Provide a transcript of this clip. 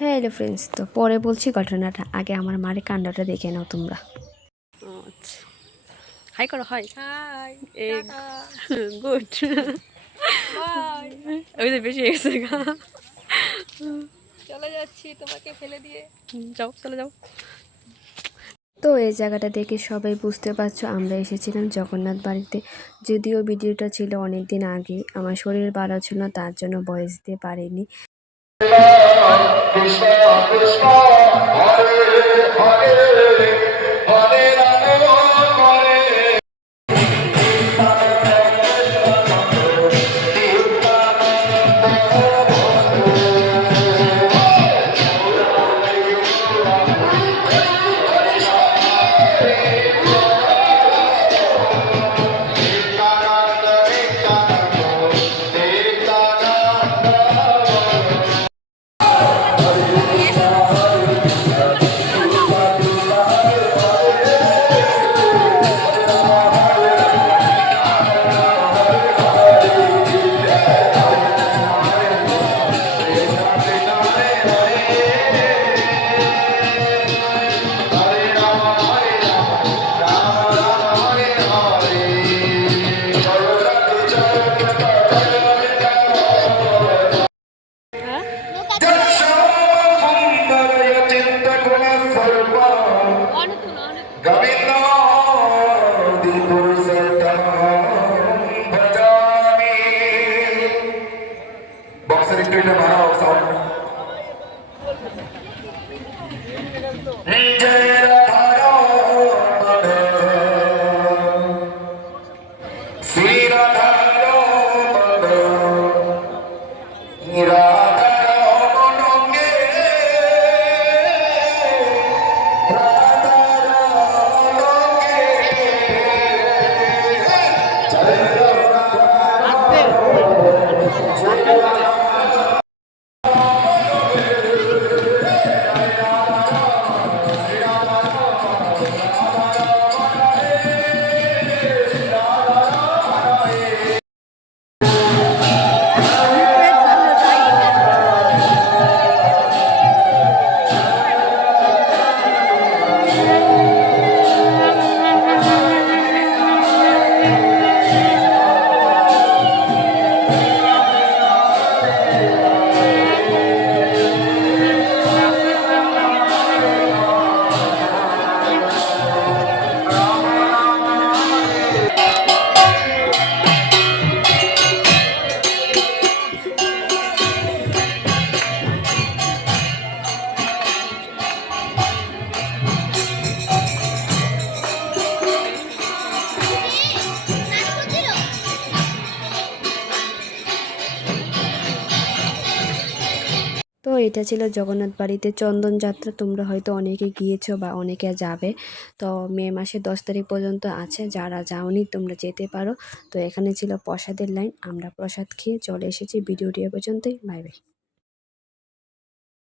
Hello friends, তো পরে বলছি ঘটনাটা, আগে আমার মারে কাণ্ডটা দেখে নাও তোমরা। আচ্ছা, হাই করো, হাই হাই, এই টাটা, গুড। বাই। ওই যে বেশি হয়ে গেছে গা। চলে যাচ্ছি তোমাকে ফেলে দিয়ে। যাও, চলে যাও। তো এই জায়গাটা দেখে সবাই বুঝতে পারছো আমরা এসেছিলাম জগন্নাথ বাড়িতে। যদিও ভিডিওটা ছিল অনেক দিন আগে, আমার শরীর ভালো ছিল না, তার জন্য ভয়েস দিতে পারিনি। কৃষ্ণ কৃষ্ণ হরে হরে হরে রাম হরে বক্সের একটু এটা বাড়াও সাউন্ড। জয় রাধা শ্রী রাধা রাধা রমণে রাধা রমণে তো এটা ছিল জগন্নাথ বাড়িতে চন্দন যাত্রা। তোমরা হয়তো অনেকে গিয়েছো বা অনেকে যাবে। তো মে মাসের 10 তারিখ পর্যন্ত আছে, যারা যাওনি তোমরা যেতে পারো। তো এখানে ছিল প্রসাদের লাইন, আমরা প্রসাদ খেয়ে চলে এসেছি। ভিডিওটি এ পর্যন্তই, বাই বাই।